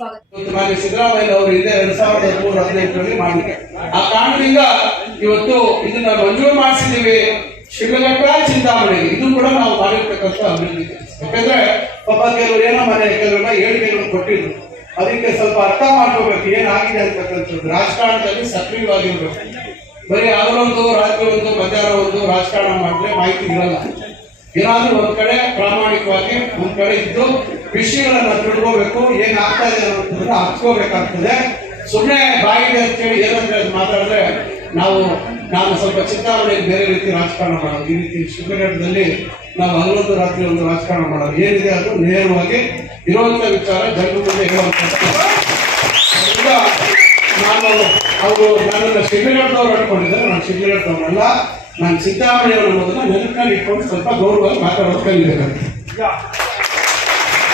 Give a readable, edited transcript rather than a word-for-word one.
ಸ್ವಾಗತ. ಮಾನ್ಯ ಸಿದ್ದರಾಮಯ್ಯ ಅವರು ಹಿಂದೆ 2013-15 ಮಾಡಿದ್ದಾರೆ. ಆ ಕಾರಣದಿಂದ ಇವತ್ತು ಇದನ್ನ ಮಂಜೂರು ಮಾಡಿಸಿದ್ದೀವಿ. ಶಿಡ್ಲಘಟ್ಟ ಚಿಂತಾಮಣಿ ಇದು ಕೂಡ ನಾವು ಮಾಡಿರ್ತಕ್ಕಂಥ ಅಭಿವೃದ್ಧಿ. ಯಾಕಂದ್ರೆ ಪಾಪ ಕೆಲವರು ಏನೋ ಮನೆ ಕೆಲವರೆಲ್ಲ ಹೇಳಿಕೆಗಳನ್ನು ಕೊಟ್ಟಿದ್ರು. ಅದಕ್ಕೆ ಸ್ವಲ್ಪ ಅರ್ಥ ಮಾಡ್ಕೋಬೇಕು ಏನಾಗಿದೆ ಅಂತಕ್ಕಂಥದ್ದು. ರಾಜಕಾರಣದಲ್ಲಿ ಸಕ್ರಿಯವಾಗಿರ್ಬೇಕು. ಬರೀ ಅವರೊಂದು ರಾತ್ರಿ ಒಂದು ಮಧ್ಯಾಹ್ನ ಒಂದು ರಾಜಕಾರಣ ಮಾಡಿದ್ರೆ ಮಾಹಿತಿ ಇರಲ್ಲ. ಏನಾದ್ರೂ ಒಂದ್ ಕಡೆ ಪ್ರಾಮಾಣಿಕವಾಗಿ ಒಂದ್ ಕಡೆ ಇದ್ದು ವಿಷಯಗಳನ್ನ ತಿಳ್ಕೋಬೇಕು. ಏನಾಗ್ತಾ ಇದೆ ಅನ್ನೋದನ್ನ ಹಚ್ಕೋಬೇಕಾಗ್ತದೆ. ಸುಮ್ಮನೆ ಬಾಯಿಗೆ ಅಂತೇಳಿ ಏನಂದ್ರೆ ಮಾತಾಡಿದ್ರೆ ನಾನು ಸ್ವಲ್ಪ ಚಿಂತಾಮಣೆಯಲ್ಲಿ ಬೇರೆ ರೀತಿ ರಾಜಕಾರಣ ಮಾಡೋದು, ಈ ರೀತಿ ಶಿಡ್ಲಘಟ್ಟದಲ್ಲಿ ನಾವು ಹನ್ನೊಂದು ರಾತ್ರಿ ಒಂದು ರಾಜಕಾರಣ ಮಾಡೋದು ಏನಿದೆ ಅದು ನೇರವಾಗಿ ಇರುವಂತ ವಿಚಾರ ಜನರ ಮುಂದೆ ಹೇಳುವಂತ. ನನ್ನನ್ನು ಶಿಡ್ಲಘಟ್ಟದವ್ರು ಅನ್ಕೊಂಡಿದ್ದಾರೆ. ನಾನು ಶಿಡ್ಲಘಟ್ಟದವರಲ್ಲ, ನಾನು ಚಿಂತಾಮಣಿಯವರು ಅನ್ನೋದನ್ನ ನೆನಪಿನಲ್ಲಿ ಇಟ್ಕೊಂಡು ಸ್ವಲ್ಪ ಗೌರವವಾಗಿ ಮಾತಾಡೋದು ಕಲಿಬೇಕಾಗ್ತದೆ.